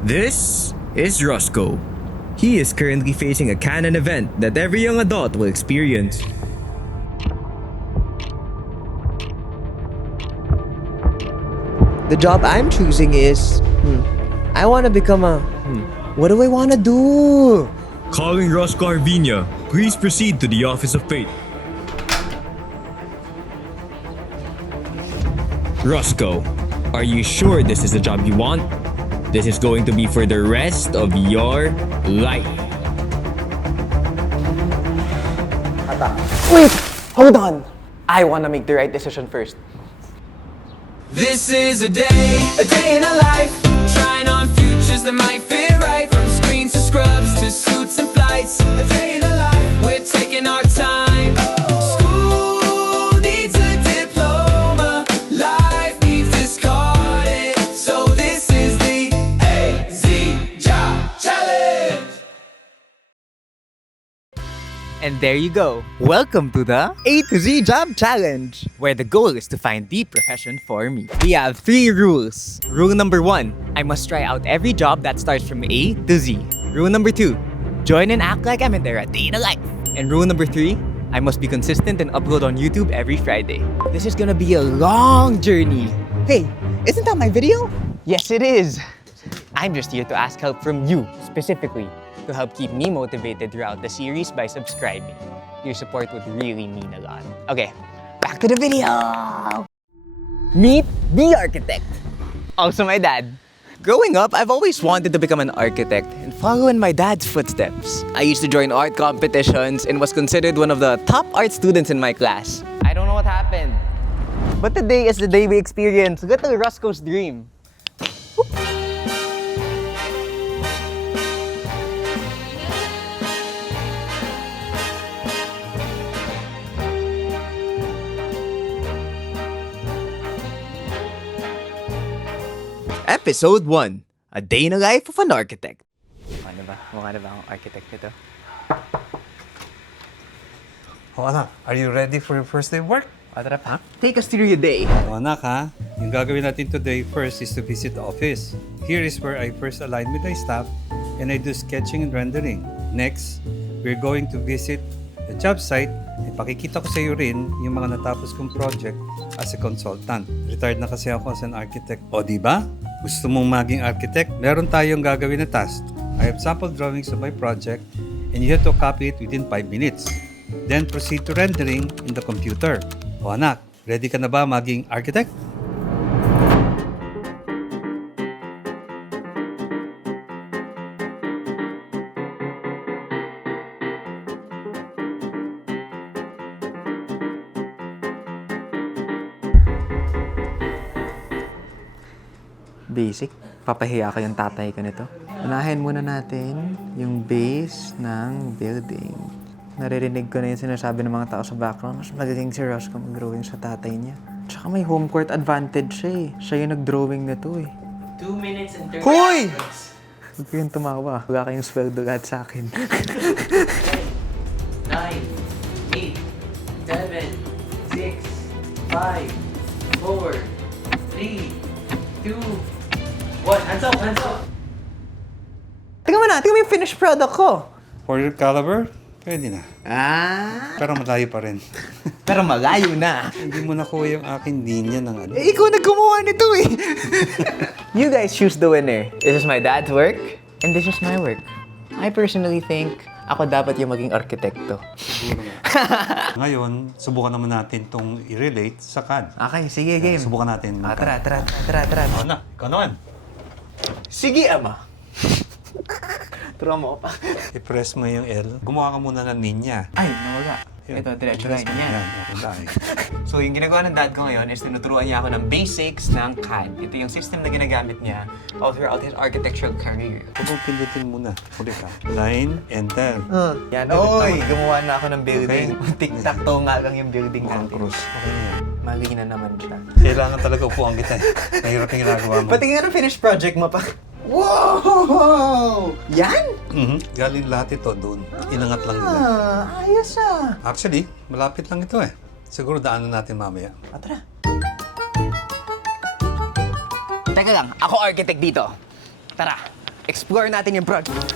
This is Roscoe. He is currently facing a canon event that every young adult will experience. The job I'm choosing is, I want to become a, what do I want to do? Calling Roscoe Arvinia, please proceed to the Office of Fate. Roscoe, are you sure this is the job you want? This is going to be for the rest of your life. Wait, hold on. I want to make the right decision first. This is a day in a life. Trying on futures that might fit right. From screens to scrubs to suits and flights. A day in a life. We're taking our time. School needs a diploma. Life needs discarded. So this is the AZ Job Challenge. And there you go. Welcome to the A to Z Job Challenge. where the goal is to find the profession for me. We have 3 rules. Rule number 1, I must try out every job that starts from A to Z. Rule number 2, join and act like I'm in there a day in a life. And rule number 3, I must be consistent and upload on YouTube every Friday. This is gonna be a long journey. Hey, isn't that my video? Yes, it is. I'm just here to ask help from you, specifically, to help keep me motivated throughout the series by subscribing. Your support would really mean a lot. Okay, back to the video! Meet the architect. Also my dad. Growing up, I've always wanted to become an architect and follow in my dad's footsteps. I used to join art competitions and was considered one of the top art students in my class. I don't know what happened. But today is the day we experience little Roscoe's dream. Episode 1, A Day in the Life of an Architect. Ano ba? Mukha na ba akong architect nito? Oh, anak, are you ready for your first day of work? Tara pa. Take us through your day. Oh, anak, ha? Yung gagawin natin today first is to visit the office. Here is where I first align with my staff and I do sketching and rendering. Next, we're going to visit the job site. Ipakikita ko sa iyo rin yung mga natapos kong project as a consultant. Retired na kasi ako as an architect. O, di ba? Gusto mong maging architect? Meron tayong gagawin na task. I have sample drawings of my project and you have to copy it within 5 minutes. Then proceed to rendering in the computer. O anak, ready ka na ba maging architect? Basic. Papahiya ko yung tatay ko nito. Unahin muna natin yung base ng building. Naririnig ko na yung sinasabi ng mga tao sa background. Mas magiging si Roscoe mag-drawing sa tatay niya. Tsaka may home court advantage siya eh. Siya yung nag-drawing na to eh. 2 minutes and 30 Hoy! Huwag kayong tumawa. Wala kayong sweldo lahat sa akin. 9, 8, 7, 6, 5, 4, 3, 2, 1. Hands up, hands up! Tingnan mo na! Tingnan mo yung finished product ko! For your caliber, pwede na. Ah! Pero malayo pa rin. Pero malayo na! Hindi mo nakuha yung aking linya ng ano. Eh, ikaw nagkumuha nito eh! You guys choose the winner. This is my dad's work, and this is my work. I personally think ako dapat yung maging arkitekto. Ngayon, subukan naman natin itong i-relate sa CAD. Okay, sige, game. Subukan natin. Ah, tara. O na, ikaw naman. Sige, ama. Turuan mo ko pa. I-press mo yung L. Gumawa ka muna ng linya. Ay, nawala. Yun. Ito, diretso line. Yan. Yan, okay tayo. So, yung ginagawa ng dad ko ngayon is tinuturuan niya ako ng basics ng CAD. Ito yung system na ginagamit niya all throughout his architectural career. Huwag pindutin muna. Huli ka. Line, enter. Yan, Oy, gumawa na ako ng building. Okay. Tic-tac-toe nga lang yung building Mukhang natin. cross. Okay na yan. Mali na naman siya. Kailangan talaga upuan kita eh. Mahirap yung ginagawa mo. Pati nga ng finished project mo pa. Wow! Yan? Galing lahat ito doon. Inangat lang nila. Ayos ah. Actually, malapit lang ito eh. Siguro daanan natin mamaya. Tara. Teka lang, ako architect dito. Tara. explore natin yung project.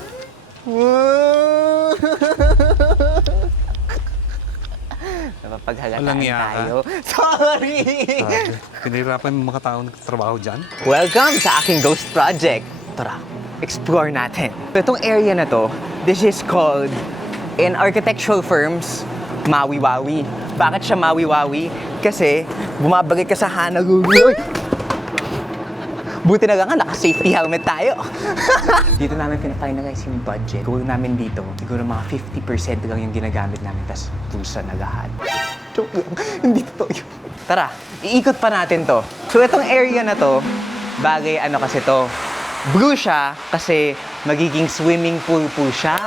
Napapaghalatan Walang iya ka. tayo. Sorry! Pinahirapan yung mga tao nagtatrabaho dyan. Welcome sa aking ghost project. Tara, explore natin. Itong area na to, this is called, in architectural firms, Maui-Wawi. Bakit siya Maui-Wawi? Kasi bumabagay ka sa Hanagugi. Uy! Buti na lang nga, naka-safety helmet tayo. Dito namin pinafinalize yung budget. Goal namin dito, siguro mga 50% lang yung ginagamit namin, tas pusa na lahat. Joke lang, hindi totoo yun. Tara, iikot pa natin to. So itong area na to, bagay ano kasi to, blue siya kasi magiging swimming pool po siya.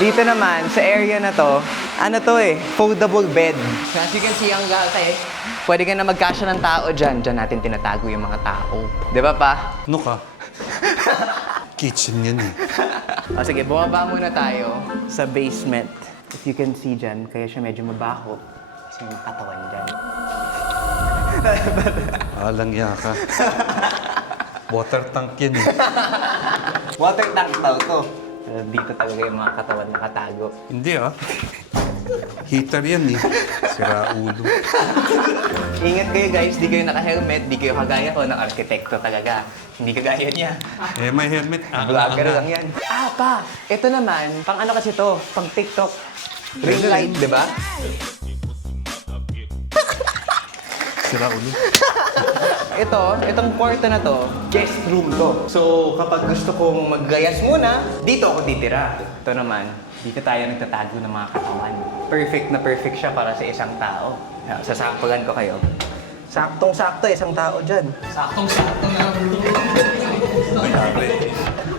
Dito naman, sa area na to, ano to foldable bed. As you can see, ang laki. Pwede ka na magkasya ng tao dyan. Dyan natin tinatago yung mga tao. Di ba pa? Ano ka? Kitchen yan eh. O sige, bumaba muna tayo sa basement. If you can see dyan, kaya siya medyo mabaho. Kasi may katawan dyan. Alang ya ka. Water tank yan eh. Water tank daw to. Pero dito talaga yung mga katawan nakatago. Hindi ah. Heater yan eh. Sira ulo. Ingat kayo guys, di kayo naka-helmet, di kayo kagaya ko ng arkitekto talaga. Hindi kagaya niya. Eh, may helmet. Vlogger lang yan. Ah, pa! Ito naman, pang ano kasi to? Pang TikTok. Ring light, di ba? Sira ulo. Itong kwarto na to, guest room to. So, kapag gusto kong maggayas muna, dito ako titira. Ito naman, dito tayo nagtatago ng mga katawan. Perfect na perfect siya para sa isang tao. Sasakpulan ko kayo. Saktong-sakto, isang tao dyan. Saktong-sakto na.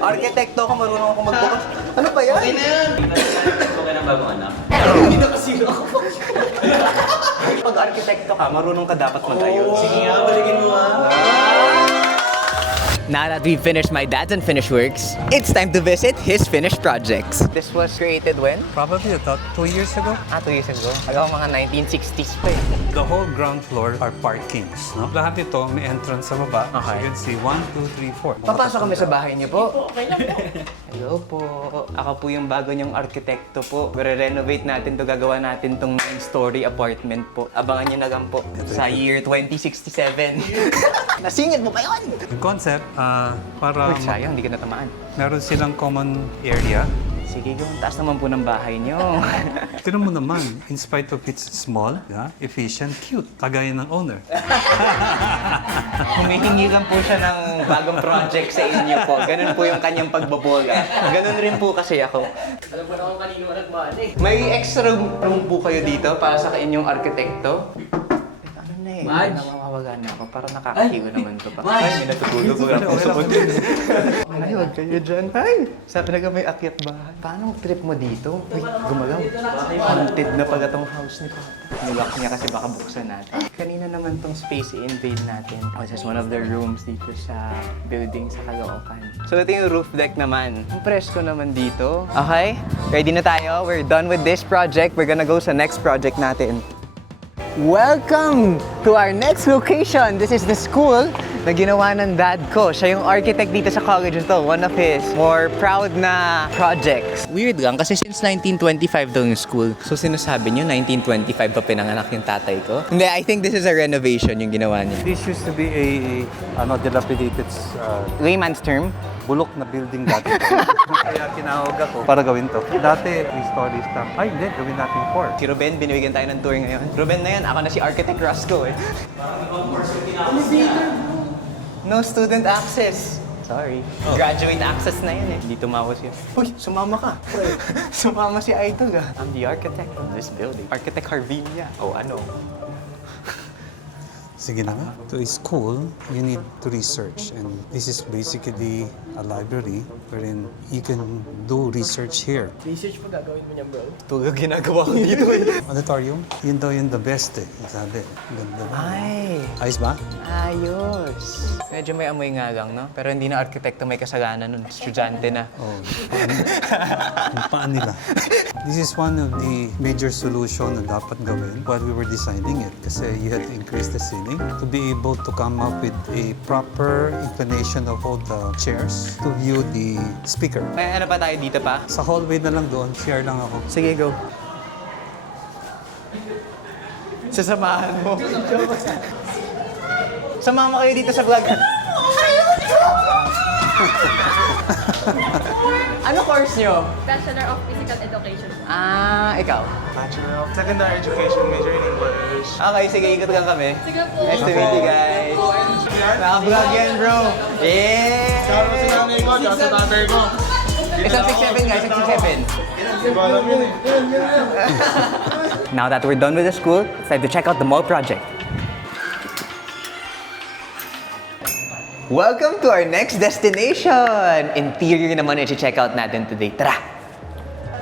Arkitekto ako, marunong ako magbukas. Ano ba yan? Okay na yan. Okay na bagong anak. Hindi na kasino ako. Pag arkitekto ka, marunong ka dapat mag-ayos. Sige nga, baligin mo Now that we've finished my dad's unfinished works, it's time to visit his finished projects. This was created when? Probably about 2 years ago. 2 years ago. Alam ko mga 1960s pa eh. The whole ground floor are parkings. No? Lahat ito may entrance sa baba. Okay. So you can see 1, 2, 3, 4. Papasok kami sa bahay niyo po. Hello po. Ako po yung bago niyong arkitekto po. Re-renovate natin to, gagawa natin tong 9-story apartment po. Abangan niyo na lang po sa year 2067. Nasingit mo ba yun? Yung concept, para Uy, sayang, hindi ka natamaan. meron silang common area. Sige, yung taas naman po ng bahay niyo. Tignan mo naman, in spite of it's small, efficient, cute, kagaya ng owner. Humihingi lang po siya ng bagong project sa inyo po. Ganun po yung kanyang pagbabola. Ganun rin po kasi ako. Alam po na kung kanino nagmahal eh. May extra room po kayo dito para sa inyong arkitekto? Ano na eh, namamawaga na ako. Para nakakakiwa naman to pa. Ay, may natutulog ko lang po sa pag. Ay, wag kayo dyan. Ay, sabi na may akyat bahay. Paano ang trip mo dito? Uy, gumalaw. Haunted na pala tong house ni Papa. Nilak niya kasi baka buksan natin. Kanina naman tong space i-invade natin. Oh, this is one of the rooms dito sa building sa Caloocan. So ito yung roof deck naman. Ang presko naman dito. Okay, ready na tayo. We're done with this project. We're gonna go sa next project natin. Welcome to our next location. This is the school na ginawa ng dad ko. Siya yung architect dito sa college ito. One of his more proud na projects. Weird lang kasi since 1925 daw yung school. So sinasabi niyo 1925 pa pinanganak yung tatay ko? Hindi, I think this is a renovation yung ginawa niya. This used to be a dilapidated Layman's term. bulok na building dati. Kaya tinawag ako para gawin to. Dati, 3 stories lang. Ay, hindi. Gawin natin 4. Si Ruben, binibigyan tayo ng tour ngayon. Ruben na yan, ako na si Architect Roscoe eh. No student access. Sorry. Graduate access na yan eh. Hindi tumawa siya. Uy, sumama ka. Sumama si Aitog ah. I'm the architect of this building. Architect Harvinia. O ano? Sige na nga. To a school, you need to research. And this is basically a library wherein you can do research here. Tulog ginagawa ko dito eh. Auditorium, yun daw yun the best eh. Sabi, ganda ba? Ay, Ayos ba? ayos. Medyo may amoy nga lang, no? Pero hindi na arkitekto may kasalanan nun. Estudyante na. Oh, yung paan nila. This is one of the major solution na dapat gawin while we were designing it kasi you had to increase the ceiling. brainstorming to be able to come up with a proper inclination of all the chairs to view the speaker. May ano pa tayo dito pa? Sa hallway na lang doon, share lang ako. Sige, go. Sasamahan mo. Samahan mo kayo dito sa vlog. Ano course nyo? Bachelor of Physical Education. Ikaw? Bachelor of Secondary Education, major in English. Okay, sige, ikot lang kami. Sige po. Nice to meet you guys. Naka-vlog yan, bro. Yeah! Tsaka sa nanay ko, tsaka sa tatay ko. Isang 6'7", guys, isang 6'7". Hindi ko alam yun eh. Now that we're done with the school, it's time to check out the mall project. Welcome to our next destination! Interior naman yung check out natin today. Tara!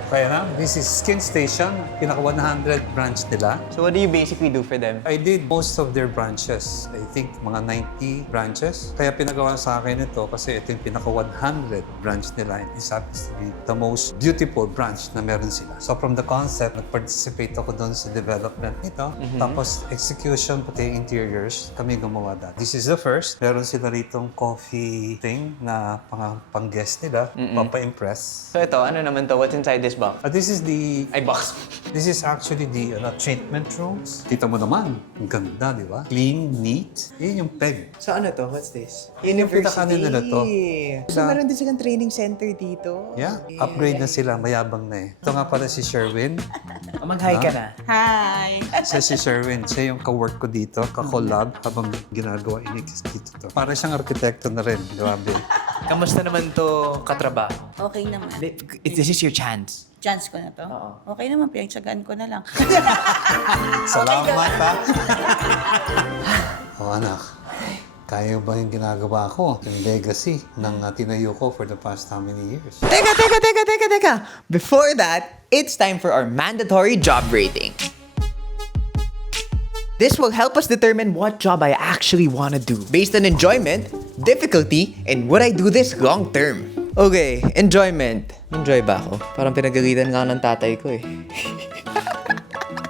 Kaya na, this is Skin Station, pinaka-100 branch nila. So what do you basically do for them? I did most of their branches. I think mga 90 branches. Kaya pinagawa sa akin ito kasi ito yung pinaka-100 branch nila. And this happens to be the most beautiful branch na meron sila. So from the concept, nag-participate ako doon sa development nito. Tapos execution, pati interiors, kami gumawa that. This is the first. Meron sila ritong coffee thing na pang-guest nila, papa-impress. So ito, ano naman to? What's inside this box? This is the Ay, box. This is actually the treatment rooms. Kita mo naman, ang ganda, di ba? Clean, neat. Yun yung peg. So ano to? What's this? Pinakanin nila to. So meron din silang training center dito? Yeah, upgrade na sila, mayabang na eh. Ito nga pala si Sherwin. Mag-hi ka na. Hi! Siya si Sherwin, siya yung ka-work ko dito, ka-collab, habang ginagawa inikis dito to. Para siyang arkitekto na rin, grabe. Kamusta naman to katrabaho? Okay naman. This is your chance. Chance ko na to? Okay naman, pinagtsagaan ko na lang. Salamat ha. O anak, kaya ba yung ginagawa ko? Yung legacy ng tinayo ko for the past how many years? Teka! Before that, it's time for our mandatory job rating. This will help us determine what job I actually want to do based on enjoyment, difficulty, and would I do this long term. Okay, enjoyment. Enjoy ba ako? Parang pinagalitan nga ng tatay ko eh.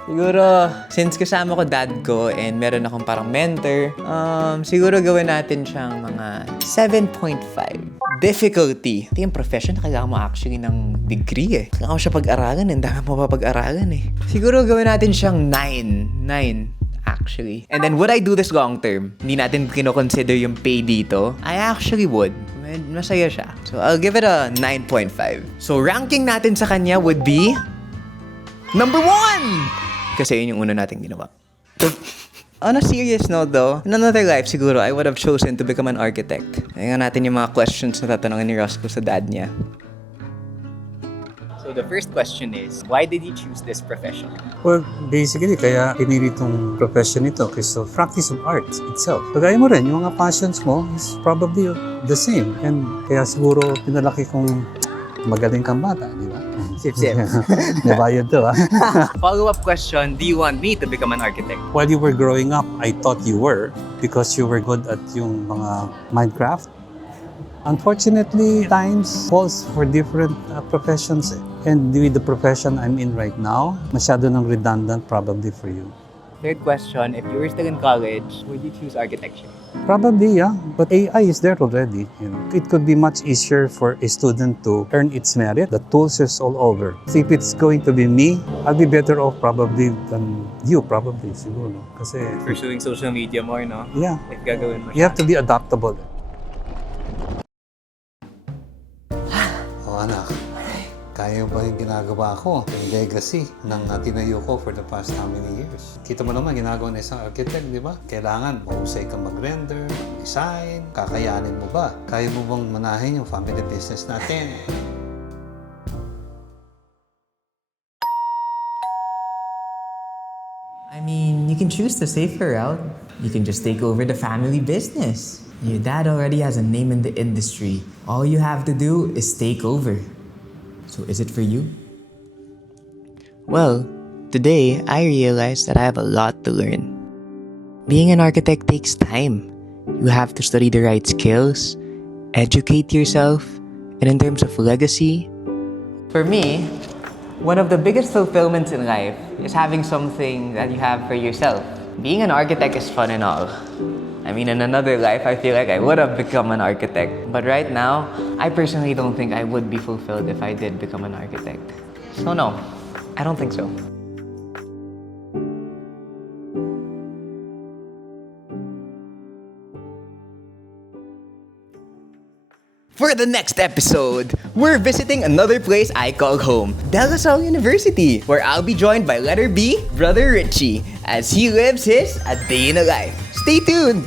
Siguro, since kasama ko dad ko and meron akong parang mentor, siguro gawin natin siyang mga 7.5. Difficulty. Ito yung profession na kailangan mo actually ng degree eh. Kailangan mo siya pag-aralan, ang dami mo pa pag-aralan eh. Siguro gawin natin siyang 9 actually. And then would I do this long term? Hindi natin kinoconsider yung pay dito. I actually would. Masaya siya. So I'll give it a 9.5. So ranking natin sa kanya would be number 1! Kasi yun yung una nating ginawa. On a serious note though, in another life siguro, I would have chosen to become an architect. Tingnan natin yung mga questions na tatanungin ni Roscoe sa dad niya. So the first question is, why did you choose this profession? Well, basically, kaya pinili itong profession ito kasi of practice of art itself. Kagaya mo rin, yung mga passions mo is probably the same. And kaya siguro pinalaki kong magaling kang bata, di ba? Sip. May bayad to, ha? Follow-up question, do you want me to become an architect? While you were growing up, I thought you were because you were good at yung mga Minecraft. Unfortunately, times calls for different professions. And with the profession I'm in right now, masyado nang redundant probably for you. Third question, if you were still in college, would you choose architecture? Probably, yeah. But AI is there already. You know, it could be much easier for a student to earn its merit. The tools is all over. So if it's going to be me, I'll be better off probably than you, probably, siguro. Kasi, Pursuing social media more, no? yeah, If gagawin mo you have to be adaptable. Oh, anak. Kaya ba yung ginagawa ko? Yung legacy ng tinayo ko for the past how many years? Kita mo naman, ginagawa na isang architect, di ba? Kailangan mahusay kang mag-render, design, kakayanin mo ba? Kaya mo bang manahin yung family business natin? I mean, you can choose the safer route. You can just take over the family business. Your dad already has a name in the industry. All you have to do is take over. So is it for you? Well, today I realized that I have a lot to learn. Being an architect takes time. You have to study the right skills, educate yourself, and in terms of legacy, For me, one of the biggest fulfillments in life is having something that you have for yourself. being an architect is fun and all. I mean, in another life, I feel like I would have become an architect. But right now, I personally don't think I would be fulfilled if I did become an architect. So no, I don't think so. For the next episode, we're visiting another place I call home, De La Salle University, where I'll be joined by letter B, Brother Richie, as he lives his A Day in a Life. Stay tuned!